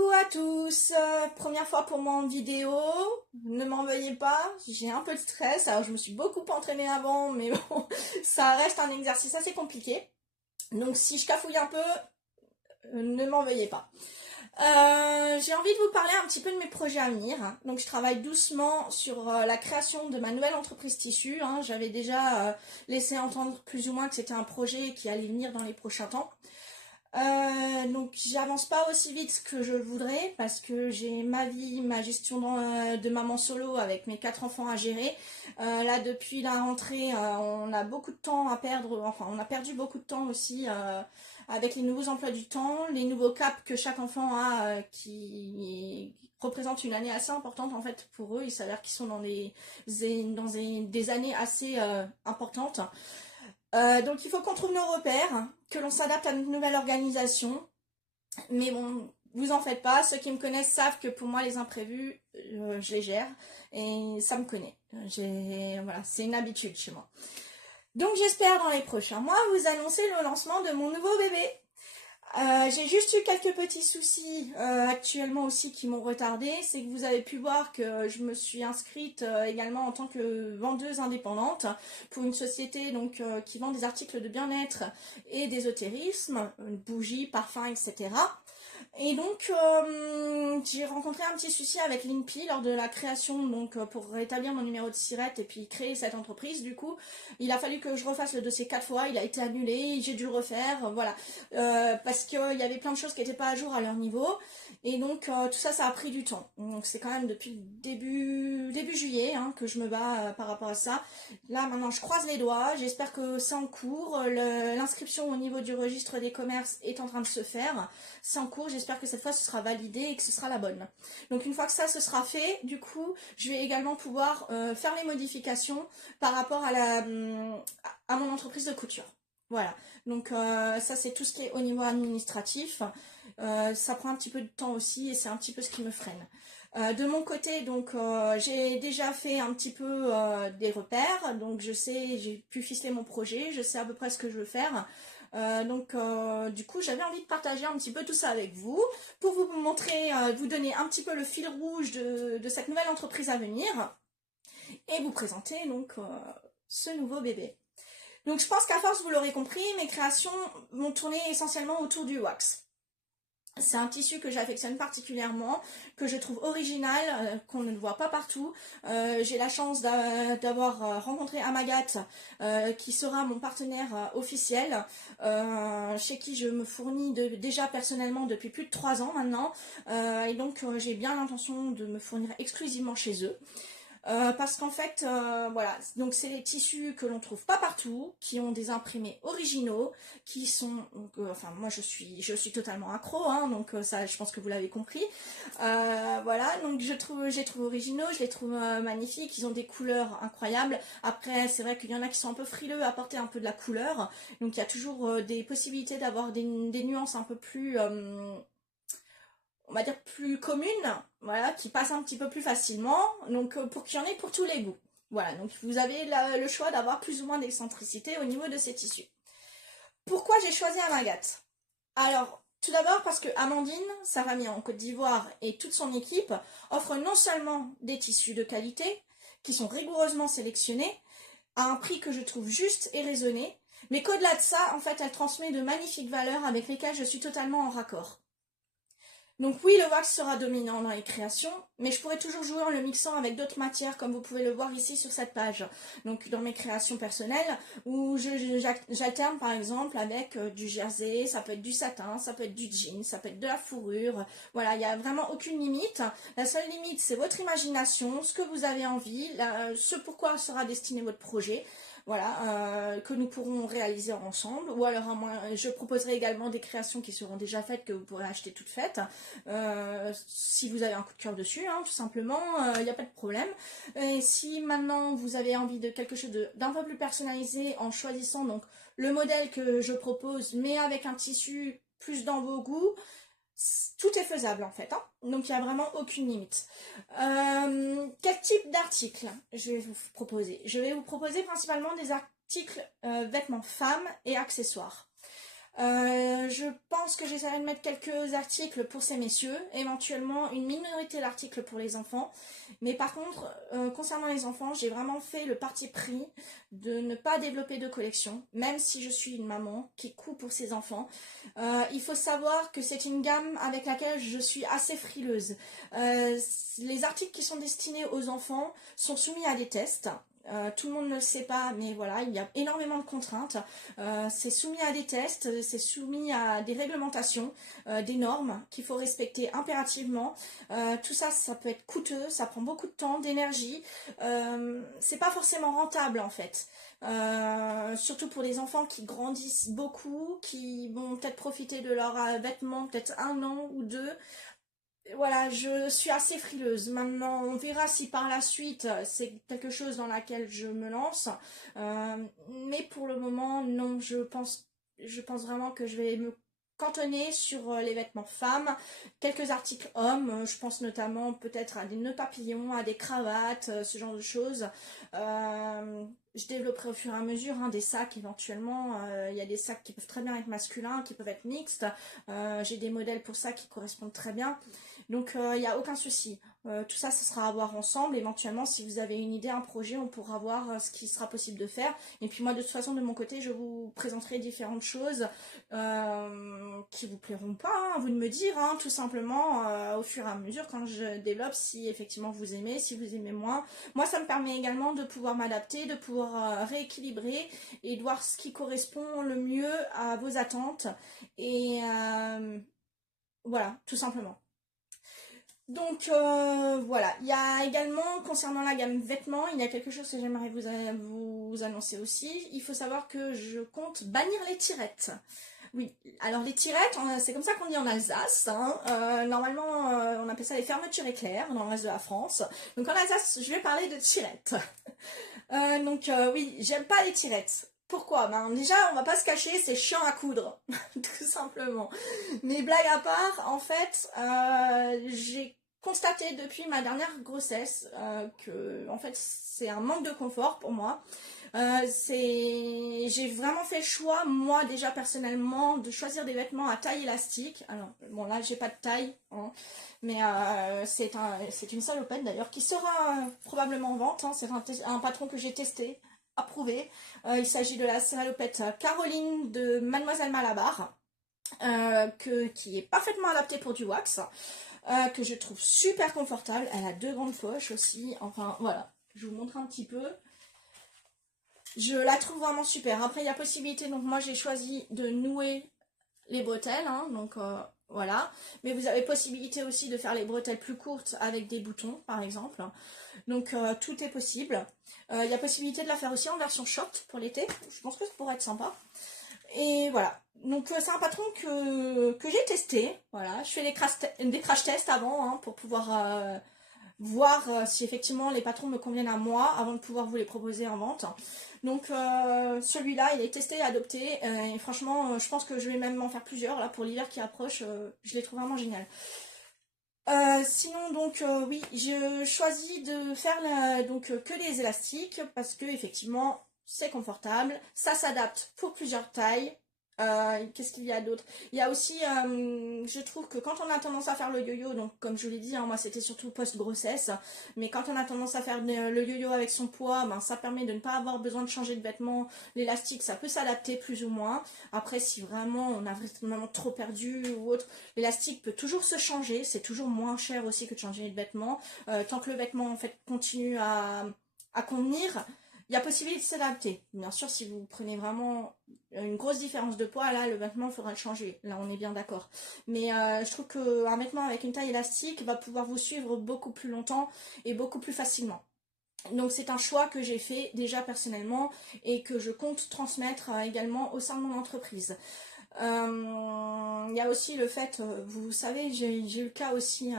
Coucou à tous, première fois pour mon vidéo, ne m'en veuillez pas, j'ai un peu de stress, alors je me suis beaucoup entraînée avant, mais bon, ça reste un exercice assez compliqué, donc si je cafouille un peu, ne m'en veuillez pas. J'ai envie de vous parler un petit peu de mes projets à venir, donc je travaille doucement sur la création de ma nouvelle entreprise tissu, j'avais déjà laissé entendre plus ou moins que c'était un projet qui allait venir dans les prochains temps. Donc j'avance pas aussi vite que je le voudrais parce que j'ai ma vie, ma gestion de maman solo avec mes 4 enfants à gérer. Là depuis la rentrée, on a beaucoup de temps à perdre, enfin on a perdu beaucoup de temps aussi avec les nouveaux emplois du temps, les nouveaux caps que chaque enfant a qui représentent une année assez importante en fait pour eux. Il s'avère qu'ils sont dans des années assez importantes. Donc il faut qu'on trouve nos repères, que l'on s'adapte à notre nouvelle organisation. Mais bon, vous en faites pas, ceux qui me connaissent savent que pour moi les imprévus, je les gère et ça me connaît. Voilà, c'est une habitude chez moi. Donc j'espère dans les prochains mois vous annoncer le lancement de mon nouveau bébé. J'ai juste eu quelques petits soucis actuellement aussi qui m'ont retardé. C'est que vous avez pu voir que je me suis inscrite également en tant que vendeuse indépendante pour une société donc qui vend des articles de bien-être et d'ésotérisme, bougies, parfums, etc. Et donc j'ai rencontré un petit souci avec l'INPI lors de la création, donc pour rétablir mon numéro de SIRET et puis créer cette entreprise. Du coup, il a fallu que je refasse le dossier 4 fois, il a été annulé, j'ai dû le refaire, voilà. Parce qu'il y avait plein de choses qui n'étaient pas à jour à leur niveau. Et donc tout ça, ça a pris du temps. Donc c'est quand même depuis début juillet que je me bats par rapport à ça. Là maintenant je croise les doigts, j'espère que c'est en cours. L'inscription au niveau du registre des commerces est en train de se faire. C'est en cours, j'espère que cette fois ce sera validé et que ce sera la bonne. Donc une fois que ça ce sera fait, du coup je vais également pouvoir faire les modifications par rapport à mon entreprise de couture. Voilà, donc ça c'est tout ce qui est au niveau administratif. Ça prend un petit peu de temps aussi et c'est un petit peu ce qui me freine. De mon côté, donc j'ai déjà fait un petit peu des repères, donc je sais, j'ai pu ficeler mon projet, je sais à peu près ce que je veux faire. Du coup j'avais envie de partager un petit peu tout ça avec vous pour vous montrer, vous donner un petit peu le fil rouge de cette nouvelle entreprise à venir et vous présenter donc ce nouveau bébé. Donc je pense qu'à force, vous l'aurez compris, mes créations vont tourner essentiellement autour du wax. C'est un tissu que j'affectionne particulièrement, que je trouve original, qu'on ne voit pas partout. J'ai la chance d'avoir rencontré Amagat, qui sera mon partenaire officiel, chez qui je me fournis déjà personnellement depuis plus de 3 ans maintenant. Et donc j'ai bien l'intention de me fournir exclusivement chez eux. Parce qu'en fait, voilà, donc c'est des tissus que l'on trouve pas partout, qui ont des imprimés originaux, qui sont, enfin moi je suis totalement accro, donc ça je pense que vous l'avez compris. Voilà, donc j'ai trouvé originaux, je les trouve magnifiques, ils ont des couleurs incroyables. Après c'est vrai qu'il y en a qui sont un peu frileux à porter un peu de la couleur, donc il y a toujours des possibilités d'avoir des nuances un peu plus on va dire plus communes, voilà, qui passent un petit peu plus facilement, donc pour qu'il y en ait pour tous les goûts. Voilà, donc vous avez le choix d'avoir plus ou moins d'excentricité au niveau de ces tissus. Pourquoi j'ai choisi Amagat? Alors, tout d'abord parce que Amandine, sa famille en Côte d'Ivoire et toute son équipe offrent non seulement des tissus de qualité, qui sont rigoureusement sélectionnés, à un prix que je trouve juste et raisonné, mais qu'au-delà de ça, en fait, elle transmet de magnifiques valeurs avec lesquelles je suis totalement en raccord. Donc oui, le wax sera dominant dans les créations, mais je pourrais toujours jouer en le mixant avec d'autres matières, comme vous pouvez le voir ici sur cette page. Donc dans mes créations personnelles, où j'alterne par exemple avec du jersey, ça peut être du satin, ça peut être du jean, ça peut être de la fourrure. Voilà, il n'y a vraiment aucune limite. La seule limite, c'est votre imagination, ce que vous avez envie, ce pourquoi sera destiné votre projet. Voilà, que nous pourrons réaliser ensemble, ou alors à moins, je proposerai également des créations qui seront déjà faites, que vous pourrez acheter toutes faites, si vous avez un coup de cœur dessus, tout simplement, il n'y a pas de problème. Et si maintenant vous avez envie de quelque chose d'un peu plus personnalisé, en choisissant donc le modèle que je propose, mais avec un tissu plus dans vos goûts, tout est faisable en fait, donc il n'y a vraiment aucune limite. Quel type d'article je vais vous proposer? Je vais vous proposer principalement des articles vêtements femmes et accessoires. Je pense que j'essaierai de mettre quelques articles pour ces messieurs, éventuellement une minorité d'articles pour les enfants. Mais par contre, concernant les enfants, j'ai vraiment fait le parti pris de ne pas développer de collection, même si je suis une maman qui coud pour ses enfants. Il faut savoir que c'est une gamme avec laquelle je suis assez frileuse. Les articles qui sont destinés aux enfants sont soumis à des tests. Tout le monde ne le sait pas, mais voilà, il y a énormément de contraintes. C'est soumis à des tests, c'est soumis à des réglementations, des normes qu'il faut respecter impérativement. Tout ça, ça peut être coûteux, ça prend beaucoup de temps, d'énergie. C'est pas forcément rentable en fait. Surtout pour les enfants qui grandissent beaucoup, qui vont peut-être profiter de leurs vêtements peut-être 1 an ou 2. Voilà, je suis assez frileuse. Maintenant, on verra si par la suite c'est quelque chose dans laquelle je me lance. Mais pour le moment, non, je pense vraiment que je vais me cantonner sur les vêtements femmes, quelques articles hommes. Je pense notamment peut-être à des nœuds papillons, à des cravates, ce genre de choses. Je développerai au fur et à mesure des sacs éventuellement. Il y a des sacs qui peuvent très bien être masculins, qui peuvent être mixtes. J'ai des modèles pour ça qui correspondent très bien. Donc il n'y a aucun souci. Tout ça, ce sera à voir ensemble. Éventuellement, si vous avez une idée, un projet, on pourra voir ce qui sera possible de faire. Et puis moi, de toute façon, de mon côté, je vous présenterai différentes choses qui vous plairont pas. À vous de me dire, tout simplement, au fur et à mesure, quand je développe, si effectivement vous aimez, si vous aimez moins. Moi, ça me permet également de pouvoir m'adapter, de pouvoir rééquilibrer et de voir ce qui correspond le mieux à vos attentes. Et voilà, tout simplement. Donc voilà, il y a également, concernant la gamme vêtements, il y a quelque chose que j'aimerais vous annoncer aussi. Il faut savoir que je compte bannir les tirettes. Oui, alors les tirettes, c'est comme ça qu'on dit en Alsace. Normalement, on appelle ça les fermetures éclairs dans le reste de la France. Donc en Alsace, je vais parler de tirettes. Oui, j'aime pas les tirettes. Pourquoi? Ben déjà, on va pas se cacher, c'est chiant à coudre, tout simplement. Mais blague à part, en fait, j'ai constaté depuis ma dernière grossesse que en fait c'est un manque de confort pour moi. J'ai vraiment fait le choix, moi déjà personnellement, de choisir des vêtements à taille élastique. Alors bon là j'ai pas de taille, mais c'est une salopette d'ailleurs qui sera probablement en vente. C'est un patron que j'ai testé, approuvé. Il s'agit de la salopette Caroline de Mademoiselle Malabar. Qui est parfaitement adaptée pour du wax, que je trouve super confortable. Elle a 2 grandes poches aussi. Enfin voilà, je vous montre un petit peu. Je la trouve vraiment super. Après, il y a possibilité, donc moi j'ai choisi de nouer les bretelles, donc voilà. Mais vous avez possibilité aussi de faire les bretelles plus courtes avec des boutons, par exemple. Donc tout est possible. Il y a possibilité de la faire aussi en version short pour l'été. Je pense que ça pourrait être sympa. Et voilà. Donc c'est un patron que j'ai testé. Voilà. Je fais des crash tests avant pour pouvoir voir si effectivement les patrons me conviennent à moi avant de pouvoir vous les proposer en vente. Donc celui-là, il est testé et adopté. Et franchement, je pense que je vais même m'en faire plusieurs là pour l'hiver qui approche. Je les trouve vraiment génial. Sinon donc oui, je choisis de faire que des élastiques parce que effectivement c'est confortable, ça s'adapte pour plusieurs tailles. Qu'est-ce qu'il y a d'autre? Il y a aussi, je trouve que quand on a tendance à faire le yo-yo, donc comme je l'ai dit, moi c'était surtout post-grossesse, mais quand on a tendance à faire le yo-yo avec son poids, ça permet de ne pas avoir besoin de changer de vêtements. L'élastique, ça peut s'adapter plus ou moins. Après, si vraiment on a vraiment trop perdu ou autre, l'élastique peut toujours se changer. C'est toujours moins cher aussi que de changer de vêtements. Tant que le vêtement en fait continue à convenir, il y a possibilité de s'adapter. Bien sûr, si vous prenez vraiment une grosse différence de poids, là, le vêtement, il faudra le changer. Là, on est bien d'accord. Mais je trouve qu'un vêtement avec une taille élastique va pouvoir vous suivre beaucoup plus longtemps et beaucoup plus facilement. Donc c'est un choix que j'ai fait déjà personnellement et que je compte transmettre également au sein de mon entreprise. Il y a aussi le fait, vous savez, j'ai eu le cas aussi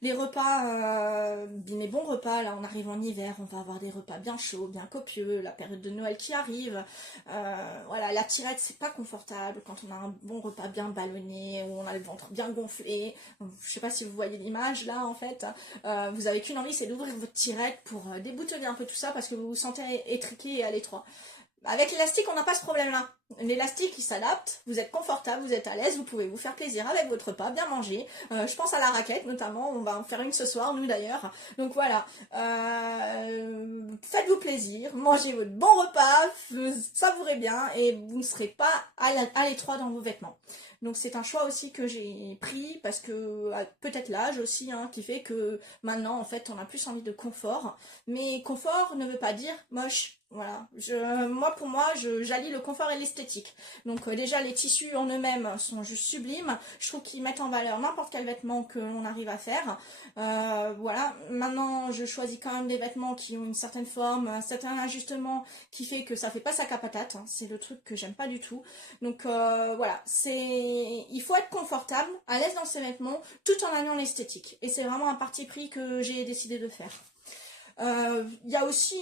les repas, mes bons repas, là on arrive en hiver, on va avoir des repas bien chauds, bien copieux, la période de Noël qui arrive. Voilà, la tirette c'est pas confortable quand on a un bon repas bien ballonné, où on a le ventre bien gonflé. Je sais pas si vous voyez l'image là en fait. Vous avez qu'une envie, c'est d'ouvrir votre tirette pour déboutonner un peu tout ça parce que vous vous sentez étriqué et à l'étroit. Avec l'élastique, on n'a pas ce problème-là. L'élastique, il s'adapte, vous êtes confortable, vous êtes à l'aise, vous pouvez vous faire plaisir avec votre repas, bien manger. Je pense à la raquette notamment, on va en faire une ce soir, nous d'ailleurs. Donc voilà, faites-vous plaisir, mangez votre bon repas, savourez bien et vous ne serez pas à l'étroit dans vos vêtements. Donc c'est un choix aussi que j'ai pris parce que peut-être l'âge aussi hein, qui fait que maintenant en fait on a plus envie de confort. Mais confort ne veut pas dire moche. Voilà, pour moi, j'allie le confort et l'esthétique. Donc déjà, les tissus en eux-mêmes sont juste sublimes. Je trouve qu'ils mettent en valeur n'importe quel vêtement que l'on arrive à faire. Voilà, maintenant, je choisis quand même des vêtements qui ont une certaine forme, un certain ajustement qui fait que ça fait pas sac à patate. Hein. C'est le truc que j'aime pas du tout. Donc voilà, il faut être confortable, à l'aise dans ses vêtements, tout en alliant l'esthétique. Et c'est vraiment un parti pris que j'ai décidé de faire. Il y a aussi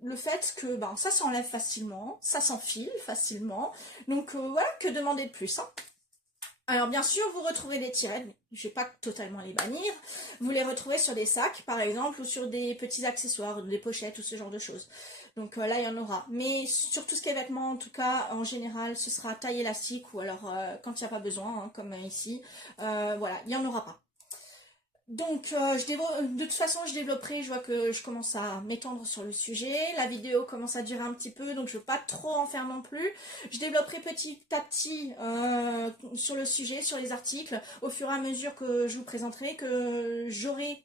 le fait que ben, ça s'enlève facilement, ça s'enfile facilement, donc voilà, que demander de plus hein. Alors bien sûr, vous retrouverez des tirettes, je ne vais pas totalement les bannir, vous les retrouvez sur des sacs par exemple, ou sur des petits accessoires, des pochettes ou ce genre de choses. Donc là, il y en aura. Mais sur tout ce qui est vêtements, en tout cas, en général, ce sera taille élastique, ou alors quand il n'y a pas besoin, hein, comme ici, voilà, il n'y en aura pas. Donc, de toute façon, je développerai, je vois que je commence à m'étendre sur le sujet. La vidéo commence à durer un petit peu, donc je ne veux pas trop en faire non plus. Je développerai petit à petit sur le sujet, sur les articles, au fur et à mesure que je vous présenterai, que j'aurai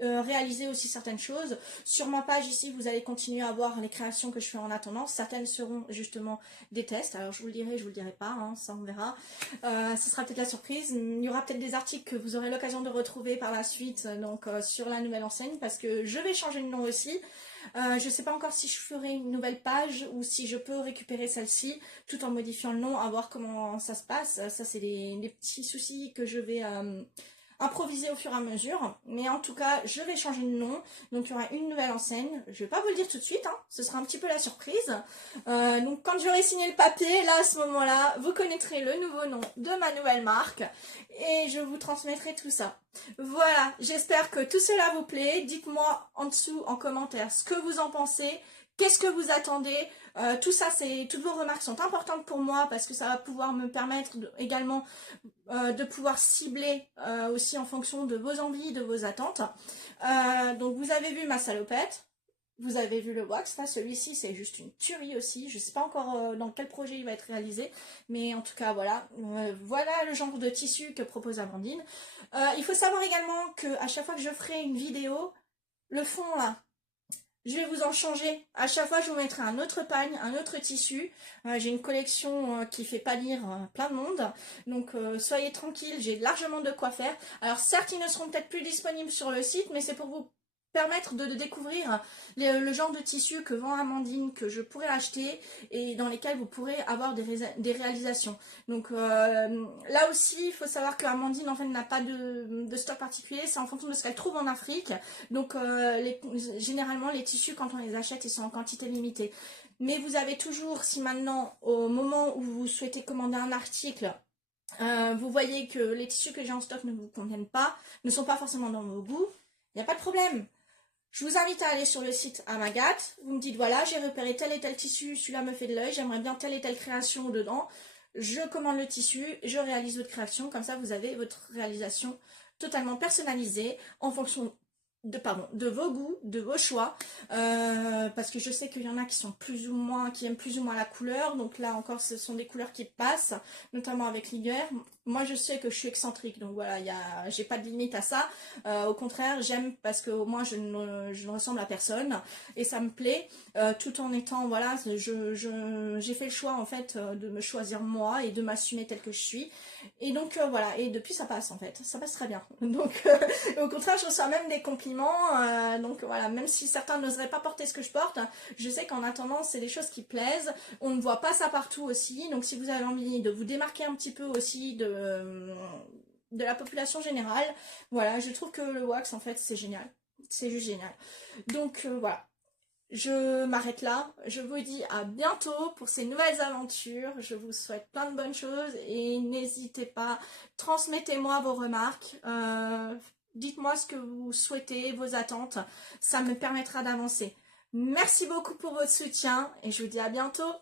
réaliser aussi certaines choses. Sur ma page ici, vous allez continuer à voir les créations que je fais en attendant. Certaines seront justement des tests. Alors je vous le dirai, je vous le dirai pas, hein, ça on verra. Ce sera peut-être la surprise. Il y aura peut-être des articles que vous aurez l'occasion de retrouver par la suite donc sur la nouvelle enseigne parce que je vais changer de nom aussi. Je ne sais pas encore si je ferai une nouvelle page ou si je peux récupérer celle-ci tout en modifiant le nom, à voir comment ça se passe. Ça c'est des petits soucis que je vais improviser au fur et à mesure, mais en tout cas je vais changer de nom, donc il y aura une nouvelle enseigne. Je vais pas vous le dire tout de suite, hein, ce sera un petit peu la surprise. Donc quand j'aurai signé le papier, là à ce moment là vous connaîtrez le nouveau nom de ma nouvelle marque et je vous transmettrai tout ça. Voilà, j'espère que tout cela vous plaît. Dites-moi en dessous en commentaire ce que vous en pensez. Qu'est-ce que vous attendez? Tout ça, toutes vos remarques sont importantes pour moi parce que ça va pouvoir me permettre également de pouvoir cibler aussi en fonction de vos envies, de vos attentes. Donc vous avez vu ma salopette, vous avez vu le wax, là celui-ci c'est juste une tuerie aussi, je ne sais pas encore dans quel projet il va être réalisé, mais en tout cas voilà, voilà le genre de tissu que propose Amandine. Il faut savoir également qu'à chaque fois que je ferai une vidéo, le fond là, je vais vous en changer. À chaque fois, je vous mettrai un autre pagne, un autre tissu. J'ai une collection qui fait pâlir plein de monde. Donc, soyez tranquilles, j'ai largement de quoi faire. Alors, certes, ils ne seront peut-être plus disponibles sur le site, mais c'est pour vous permettre de découvrir le genre de tissu que vend Amandine, que je pourrais acheter et dans lesquels vous pourrez avoir des réalisations. Donc là aussi, il faut savoir que Amandine en fait n'a pas de stock particulier, c'est en fonction de ce qu'elle trouve en Afrique. Donc généralement les tissus quand on les achète, ils sont en quantité limitée. Mais vous avez toujours, si maintenant au moment où vous souhaitez commander un article, vous voyez que les tissus que j'ai en stock ne vous conviennent pas, ne sont pas forcément dans vos goûts, il n'y a pas de problème. Je vous invite à aller sur le site Amagat, vous me dites voilà, j'ai repéré tel et tel tissu, celui-là me fait de l'œil, j'aimerais bien telle et telle création dedans. Je commande le tissu, je réalise votre création, comme ça vous avez votre réalisation totalement personnalisée en fonction de vos goûts, de vos choix, parce que je sais qu'il y en a qui sont plus ou moins, qui aiment plus ou moins la couleur, donc là encore ce sont des couleurs qui passent, notamment avec l'hiver. Moi je sais que je suis excentrique, donc voilà, j'ai pas de limite à ça, au contraire j'aime parce que au moins je ne ressemble à personne, et ça me plaît, tout en étant, voilà, j'ai fait le choix en fait de me choisir moi et de m'assumer telle que je suis, et donc voilà, et depuis ça passe en fait, ça passe très bien, donc au contraire je reçois même des compliments, donc voilà, même si certains n'oseraient pas porter ce que je porte, je sais qu'en attendant c'est des choses qui plaisent, on ne voit pas ça partout aussi, donc si vous avez envie de vous démarquer un petit peu aussi de la population générale, voilà, je trouve que le wax en fait c'est génial, c'est juste génial. Donc voilà, je m'arrête là, je vous dis à bientôt pour ces nouvelles aventures, je vous souhaite plein de bonnes choses et n'hésitez pas, transmettez-moi vos remarques, dites-moi ce que vous souhaitez, vos attentes, ça me permettra d'avancer. Merci beaucoup pour votre soutien et je vous dis à bientôt.